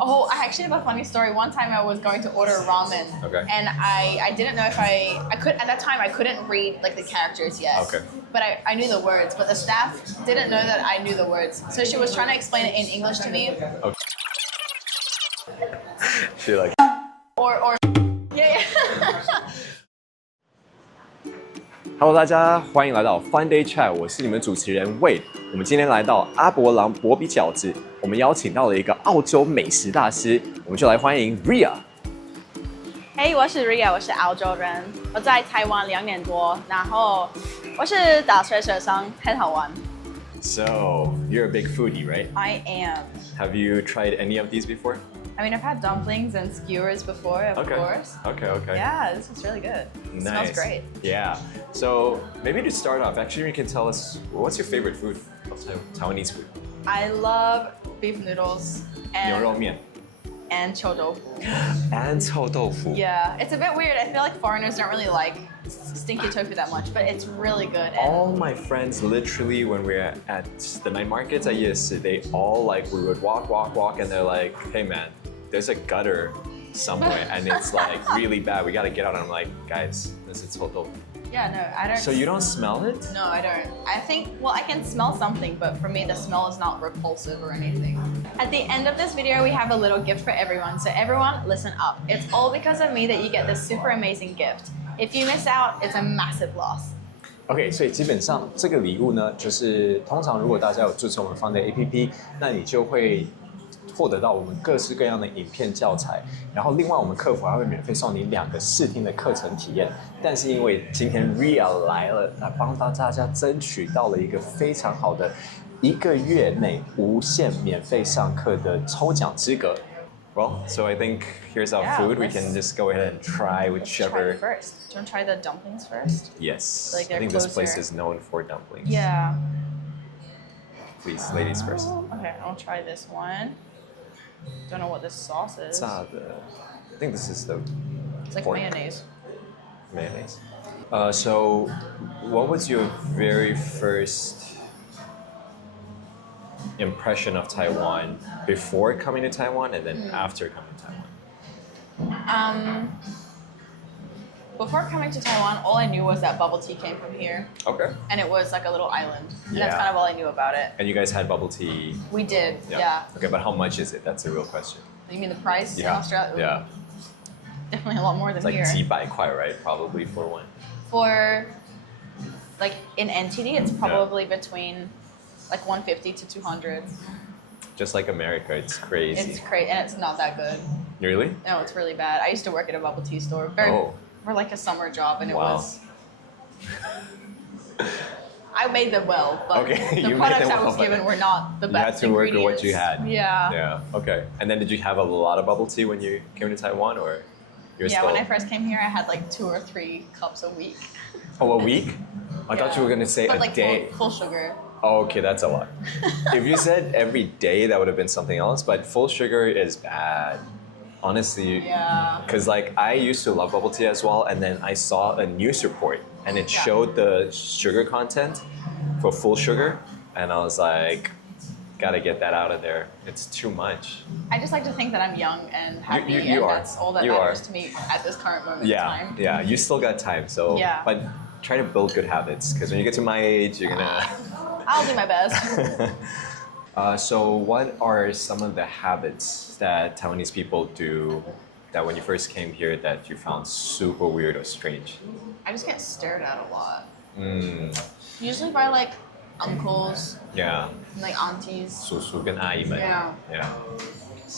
Oh, I actually have a funny story. One time I was going to order ramen. Okay. And I didn't know if I could, at that time I couldn't read like the characters yet. Okay. But I knew the words, but the staff didn't know that I knew the words. So she was trying to explain it in English to me. Okay. She like. Or yeah. Hello， 大家欢迎来到 FUNDAY Chat， 我是你们主持人魏。我们今天来到阿伯朗薄比饺子，我们邀请到了一个澳洲美食大师，我们就来欢迎 Ria。嘿，我是 Ria， 我是澳洲人，我在台湾2年多，然后我是大学生，很好玩。So you're a big foodie, right? I am. Have you tried any of these before? I mean, I've had dumplings and skewers before, of course. Okay. Yeah, this is really good. It smells great. Yeah. So maybe to start off, actually, you can tell us what's your favorite food of Taiwanese food? I love beef noodles 牛肉面 and 臭豆腐. and 臭豆腐. Yeah, it's a bit weird. I feel like foreigners don't really like stinky tofu that much, but it's really good. And All my friends, literally, when we're at the night markets at Yes, they all like, we would walk, and they're like, hey man, there's a gutter somewhere, and it's like really bad. We gotta get out. And I'm like, guys, this is 臭豆腐. yeah, no, I don't. So you don't smell it? No, I don't. I think, well, I can smell something, but for me, the smell is not repulsive or anything. At the end of this video, we have a little gift for everyone. So everyone, listen up. It's all because of me that you get this super amazing gift. If you miss out, it's a massive loss. OK， 所以基本上这个礼物呢，就是通常如果大家有注册我们FUNDAY APP， 那你就会获得到我们各式各样的影片教材，然后另外我们客服还会免费送你2个试听的课程体验。但是因为今天 Ria 来了，那帮到大家争取到了一个非常好的1个月内无限免费上课的抽奖资格。Well, so I think here's our food. We can just go ahead and try whichever. Let's try it first. Do you want to try the dumplings first? Yes. Like I think this place closer. is known for dumplings. Yeah. Please, ladies first. Okay, I'll try this one. Don't know what this sauce is. 炸的 I think this is the It's like pork. mayonnaise. Mayonnaise. So, what was your very first impression of Taiwan before coming to Taiwan and then after coming to Taiwan? Before coming to Taiwan, all I knew was that bubble tea came from here. Okay. And it was like a little island. And that's Yeah. kind of all I knew about it. And you guys had bubble tea? We did, yeah. Okay, but how much is it? That's a real question. You mean the price in Yeah. Australia? Yeah. Definitely a lot more than It's like here. 几百块, right? Probably for one. For, like, in NTD, it's probably between, like, 150 to 200. Just like America, it's crazy. It's crazy, and it's not that good. Really? No, it's really bad. I used to work at a bubble tea store for like a summer job, and it was. I made them well, but Okay, the you made products them I was well, given but were not the You had best. to work with what ingredients. you had. Yeah. Yeah, okay. And then did you have a lot of bubble tea when you came to Taiwan, or you're Yeah, still... when I first came here, I had like 2 or 3 cups a week. Oh, a week? I thought you were going to say but a like day. Full sugar. Oh, okay, that's a lot. If you said every day, that would have been something else, but full sugar is bad. Honestly. Yeah. Because like I used to love bubble tea as well, and then I saw a news report and it showed the sugar content for full sugar, and I was like, gotta get that out of there. It's too much. I just like to think that I'm young and happy, you and are. that's all that You matters are. to me at this current moment in Yeah, time. yeah, you still got time, so. Yeah. But try to build good habits, because when you get to my age, you're gonna... I'll do my best. So what are some of the habits that Taiwanese people do that when you first came here that you found super weird or strange? I just get stared at a lot. Mm, Usually by like uncles, yeah, and, like aunties. 叔叔跟阿姨们 Yeah.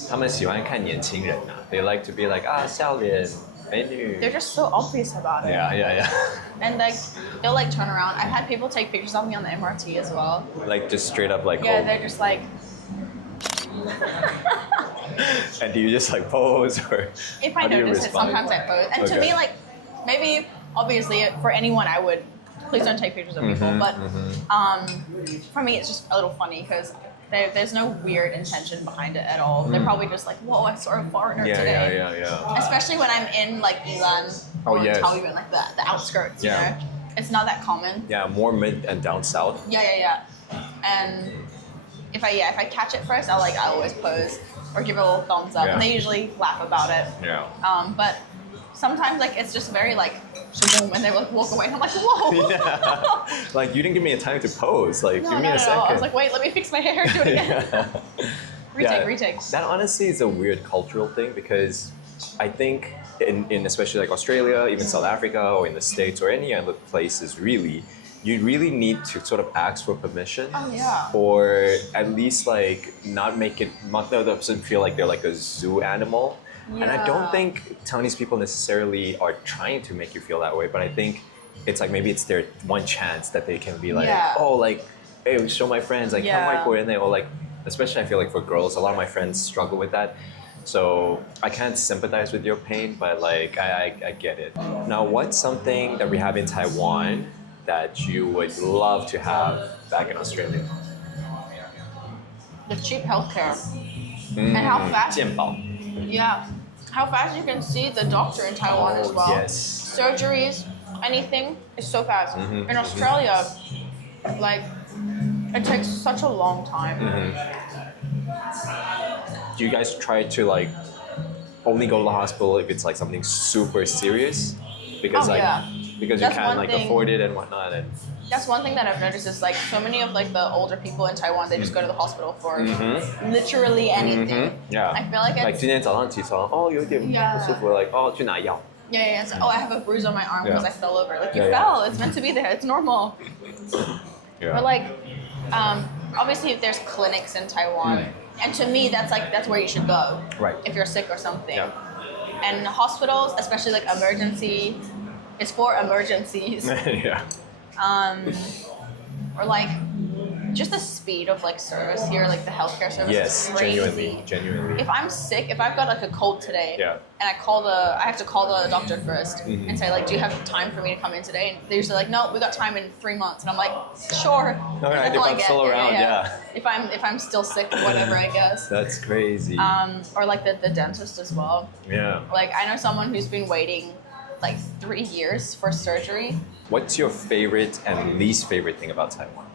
他们喜欢看年轻人啊 They like to be like 笑脸美女 They're just so obvious about it. Yeah. And like they'll like turn around. I've had people take pictures of me on the MRT as well. Like just straight up like Yeah, oh. they're just like. And do you just like pose or If how I do you notice it, respond? sometimes I pose. And to Okay. me, like maybe obviously for anyone I would. Please don't take pictures of people. But for me, it's just a little funny because there's no weird intention behind it at all. They're probably just like, whoa, I saw a foreigner today. Yeah. Especially when I'm in like Ilan or Taoyuan, like the outskirts, you know? It's not that common. Yeah, more mid and down south. Yeah. And if I catch it first, I always pose. or give it a little thumbs up, Yeah. and they usually laugh about it. Yeah. But sometimes like it's just very like shaboom, and they like walk away, and I'm like, whoa. Yeah. Like you didn't give me a time to pose. Like give me a second. I was like, wait, let me fix my hair. Do it again. Yeah. retake. That honestly is a weird cultural thing because I think in especially like Australia, even South Africa, or in the States, or any other places, really, you really need to sort of ask for permission. Oh yeah. Or at least like not make the person feel like they're like a zoo animal. Yeah. And I don't think Taiwanese people necessarily are trying to make you feel that way, but I think it's like maybe it's their one chance that they can be like, Yeah. oh, like, hey, show my friends, like, Yeah. come in there, or like, especially I feel like for girls, a lot of my friends struggle with that. So I can't sympathize with your pain, but like I get it. Now, what's something that we have in Taiwan that you would love to have back in Australia? The cheap healthcare. And how fast. 健保. Yeah. How fast you can see the doctor in Taiwan as well. Yes. Surgeries, anything is so fast. Mhm, In Australia, like, it takes such a long time. Do you guys try to like only go to the hospital if it's like something super serious? Because Oh, like yeah. because That's you can't one like thing. afford it and whatnot. And That's one thing that I've noticed is like so many of like the older people in Taiwan, they just go to the hospital for literally anything. yeah. I feel like like it's 今天早上起床哦有点不舒服 like 哦去拿药 yeah. So, oh, I have a bruise on my arm Yeah. because I fell over. Like you Yeah, yeah. fell, it's meant to be there. It's normal. yeah. Or like, obviously there's clinics in Taiwan, and to me that's where you should go. Right. If you're sick or something. Yeah. And hospitals, especially like emergency, it's for emergencies. yeah. Or like just the speed of like service here, like the healthcare service Yes, is crazy. genuinely. If I'm sick, if I've got like a cold today, Yeah. and I have to call the doctor first and say like, do you have time for me to come in today? And they're usually like, no, we got time in 3 months, and I'm like, sure. Okay, That's if all I I'm get. still around, yeah. If I'm still sick, whatever, I guess. That's crazy. Or like the dentist as well. yeah. Like I know someone who's been waiting like 3 years for surgery. What's your favorite and least favorite thing about Taiwan?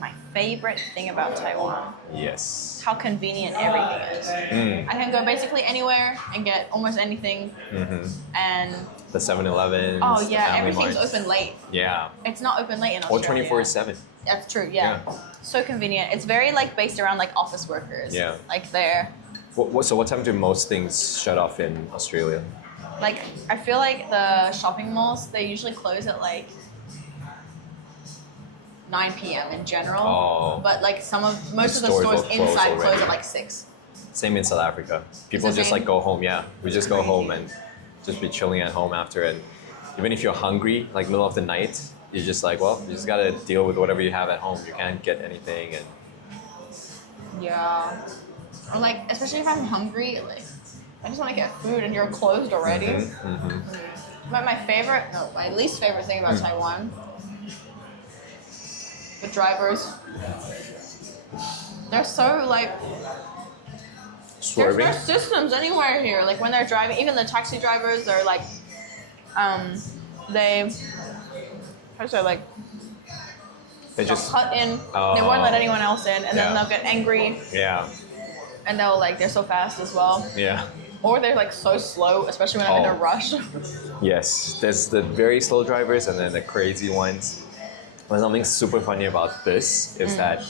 My favorite thing about Taiwan, Yes. how convenient everything is. I can go basically anywhere and get almost anything. And The 7-Eleven. oh yeah, everything's open late. Yeah. It's not open late in Or Australia. 24/7. That's true. Yeah. So convenient. It's very like based around like office workers. Yeah. Like there. So what time do most things shut off in Australia? Like I feel like the shopping malls, they usually close at like 9 p.m. in general. Oh. But like most of the stores stores will close inside already. close at like 6. Same in South Africa. People the just same? like go home. Yeah, we just go home and just be chilling at home after. And even if you're hungry, like middle of the night, you're just like, well, you just gotta deal with whatever you have at home. You can't get anything. And Yeah. Or like, especially if I'm hungry, like I just want to get food and you're closed already. But my least favorite thing about Taiwan, the drivers. They're so like, there's swerving. no systems anywhere here. Like when they're driving, even the taxi drivers, they're like, they, how to say, like, They they'll just cut in, they won't let anyone else in, and then Yeah. they'll get angry, yeah, and they're so fast as well. yeah. Or they're like so slow, especially when I'm in a rush. Yes, there's the very slow drivers and then the crazy ones. But something super funny about this is that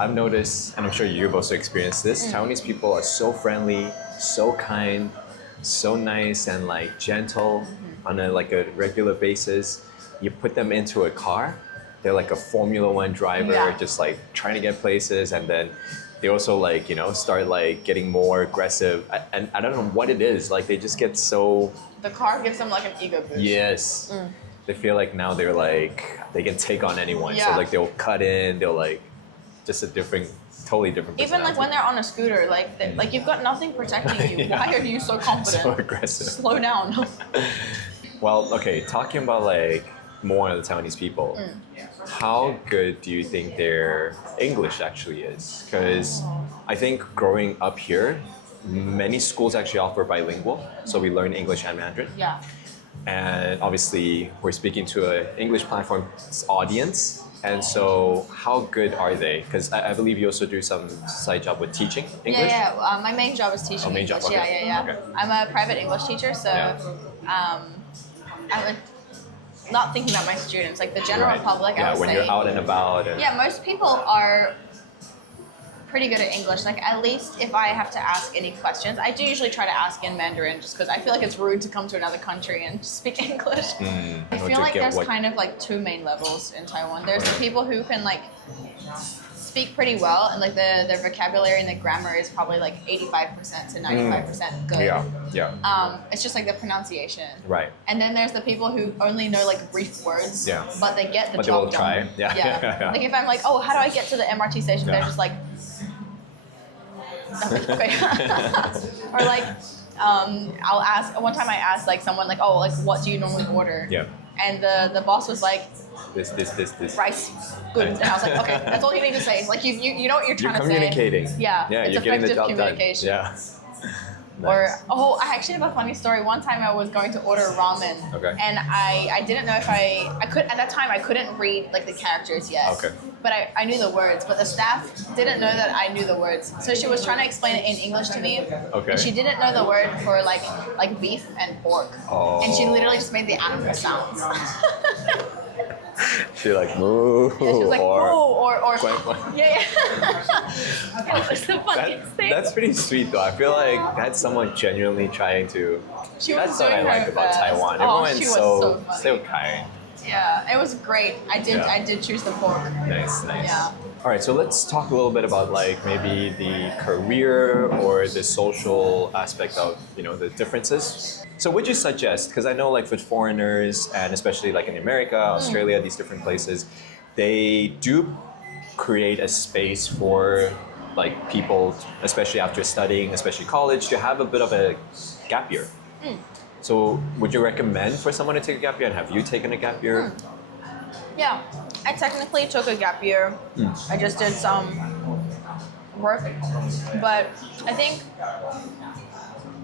I've noticed, and I'm sure you've also experienced this, Taiwanese people are so friendly, so kind, so nice and like gentle on a regular basis. You put them into a car, they're like a Formula One driver, Yeah. just like trying to get places, and then they also like, start like getting more aggressive. And I don't know what it is, like they just get so, The car gives them like an ego boost. yes. They feel like now they're like, they can take on anyone. So Yeah. like they'll cut in, they'll like, just a totally different Even like when they're on a scooter, like you've got nothing protecting you. Yeah. Why are you so confident? so aggressive. Slow down. Well, okay, talking about like more of the Taiwanese people, how good do you think their English actually is? Because I think growing up here, many schools actually offer bilingual, so we learn English and Mandarin. Yeah. And obviously, we're speaking to an English platform audience, And so, how good are they? Because I believe you also do some side job with teaching English. Yeah. My main job is teaching main English. Job. Okay. Yeah. Okay. I'm a private English teacher, so I'm not thinking about my students, like the general public. Yeah, I would when say, you're out and about. And yeah, most people are pretty good at English. Like at least if I have to ask any questions, I do usually try to ask in Mandarin just because I feel like it's rude to come to another country and speak English. I feel like there's kind of like two main levels in Taiwan. There's the people who can like speak pretty well and like their vocabulary and the grammar is probably like 85% to 95% good. Yeah. It's just like the pronunciation. Right. And then there's the people who only know like brief words, but they get the job done. Try. Yeah. Like if I'm like, oh, how do I get to the MRT station? They're just like, okay. Or like, I'll ask. One time I asked like someone like, oh, like what do you normally order? Yeah. And the boss was like, this. Rice. Good. And I was like, okay, that's all you need to say. Like you know what you're trying to say. You're communicating. Yeah. Yeah, it's you're getting the job communication. done. Yeah. Or I actually have a funny story. One time I was going to order ramen, and I didn't know if I could at that time I couldn't read like the characters yet. Okay. But I knew the words, but the staff didn't know that I knew the words. So she was trying to explain it in English to me. Okay. And she didn't know the word for like beef and pork. Oh. And she literally just made the animal sounds. She like moo. Yeah, she was like or yeah. It was the funniest thing. That's pretty sweet though. I feel like that's someone genuinely trying to. She was that's what I doing like her about best. Taiwan. Oh, Everyone's she was so funny. kind. Yeah, it was great. I did choose the pork. Nice. Yeah. All right, so let's talk a little bit about like maybe the career or the social aspect of the differences. So would you suggest, because I know like with foreigners and especially like in America, Australia, these different places, they do create a space for like people, especially after studying, especially college, to have a bit of a gap year. So would you recommend for someone to take a gap year, and have you taken a gap year? Yeah, I technically took a gap year. I just did some work, but I think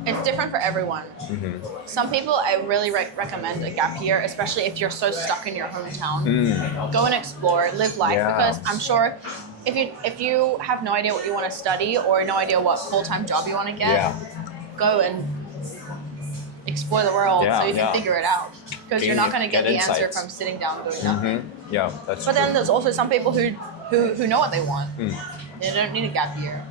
it's different for everyone. Some people I really recommend a gap year, especially if you're so stuck in your hometown. Go and explore, live life, because I'm sure if you have no idea what you want to study or no idea what full-time job you want to get, go and explore the world so you can figure it out. Because you're not going to get the answer from sitting down doing nothing. Yeah, that's But then there's also some people who know what they want. They don't need a gap year.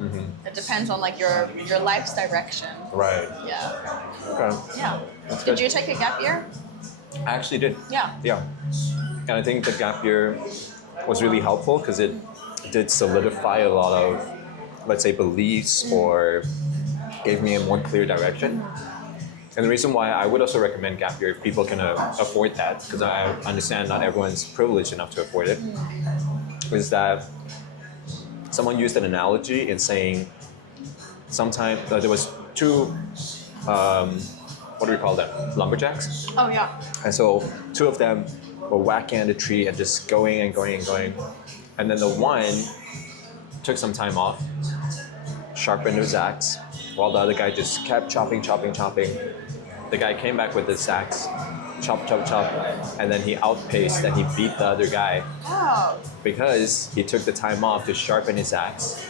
It depends on like your life's direction. Right. Yeah. Okay. Yeah. Did you take a gap year? I actually did. Yeah. Yeah. And I think the gap year was really helpful because it did solidify a lot of, let's say, beliefs or gave me a more clear direction. And the reason why I would also recommend gap year if people can afford that, because I understand not everyone's privileged enough to afford it, is that someone used an analogy in saying sometimes there was two, what do we call them? Lumberjacks? Oh, yeah. And so two of them were whacking at the tree and just going and going and going. And then the one took some time off, sharpened his axe, while the other guy just kept chopping. The guy came back with his axe, chop, and then he outpaced and he beat the other guy because he took the time off to sharpen his axe.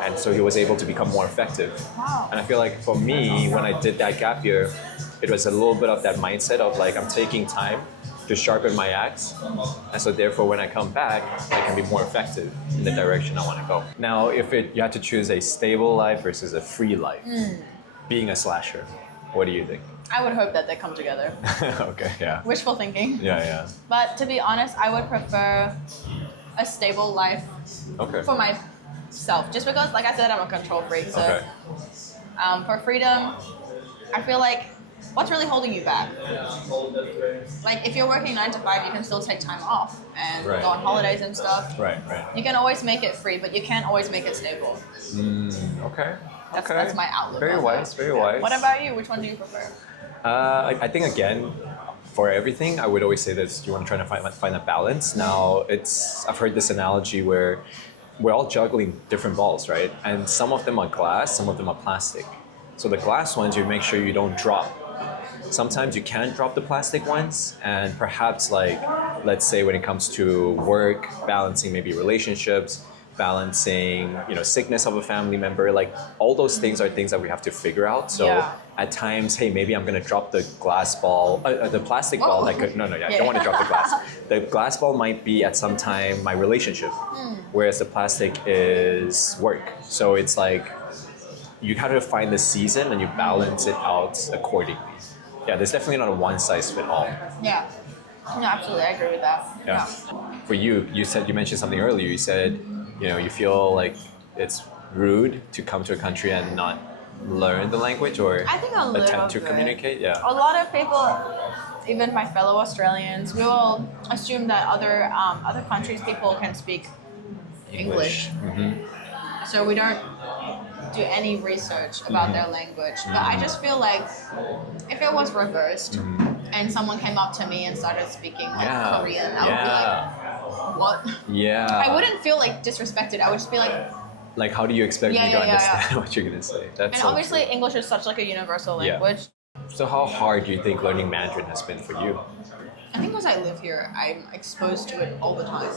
And so he was able to become more effective. And I feel like for me, when I did that gap year, it was a little bit of that mindset of like, I'm taking time to sharpen my axe. And so therefore, when I come back, I can be more effective in the direction I want to go. Now, if you had to choose a stable life versus a free life, being a slasher, what do you think? I would hope that they come together. Okay, yeah. Wishful thinking. Yeah. But to be honest, I would prefer a stable life for myself. Just because, like I said, I'm a control freak. So for freedom, I feel like, what's really holding you back? Like, if you're working 9 to 5, you can still take time off and go on holidays and stuff. Right. You can always make it free, but you can't always make it stable. Okay. That's my outlook. Very wise. What about you? Which one do you prefer? I think, again, for everything, I would always say that you want to try to find a balance. Now, I've heard this analogy where we're all juggling different balls, right? And some of them are glass, some of them are plastic. So the glass ones, you make sure you don't drop. Sometimes you can drop the plastic ones, and perhaps like let's say when it comes to work, balancing maybe relationships, balancing, sickness of a family member, like all those things are things that we have to figure out. So at times, hey, maybe I'm gonna drop the glass ball, the plastic ball that could, I don't want to drop the glass. The glass ball might be at some time my relationship, whereas the plastic is work. So it's like, you have to find the season and you balance it out accordingly. Yeah, there's definitely not a one size fit all. Yeah. No, absolutely, I agree with that. Yeah. For you mentioned something earlier. You said, you feel like it's rude to come to a country and not learn the language or I think a attempt to bit. communicate. Yeah. A lot of people, even my fellow Australians, we will assume that other countries people can speak English. So we don't do any research about their language. But I just feel like if it was reversed and someone came up to me and started speaking Korean, I would be like, what? Yeah. I wouldn't feel like disrespected. I would just be like, how do you expect me to understand what you're gonna say? That's and obviously English is such like a universal language. So how hard do you think learning Mandarin has been for you? I think because I live here, I'm exposed to it all the time.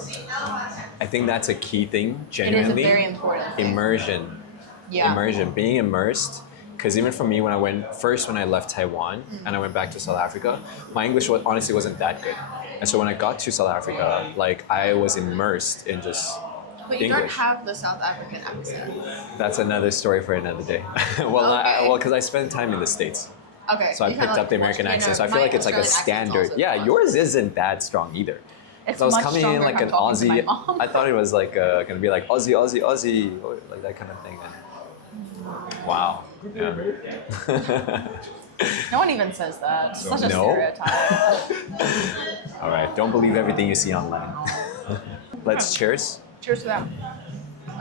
I think that's a key thing, genuinely. It is a very important thing. Immersion. Yeah. Immersion, being immersed. Because even for me, when I left Taiwan and I went back to South Africa, my English honestly wasn't that good. And so when I got to South Africa, like I was immersed in just But you English. don't have the South African accent. That's another story for another day. Because I spent time in the States. Okay. So I picked up the American accent. So I feel like it's like a standard. Yeah, yours isn't that strong either. It's so I was much coming in like an stronger if I'm talking Aussie. to my mom. I thought it was like gonna be like Aussie, Aussie, Aussie, or like that kind of thing. And wow. Yeah. No one even says that. It's such a No? stereotype. All right. Don't believe everything you see online. Let's cheers. Cheers to that.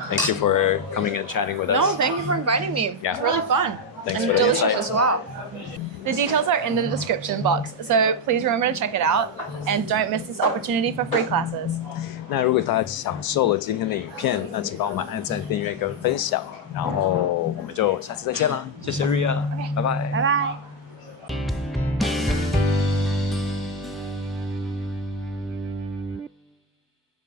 Thank you for coming and chatting with us. No, thank you for inviting me. Yeah. It's really fun. Thanks and for the delicious insight. as well. The details are in the description box, so please remember to check it out and don't miss this opportunity for free classes. 那如果大家享受了今天的影片，那请帮我们按赞、订阅跟分享，然后我们就下次再见啦！谢谢 Ria，拜拜。拜拜。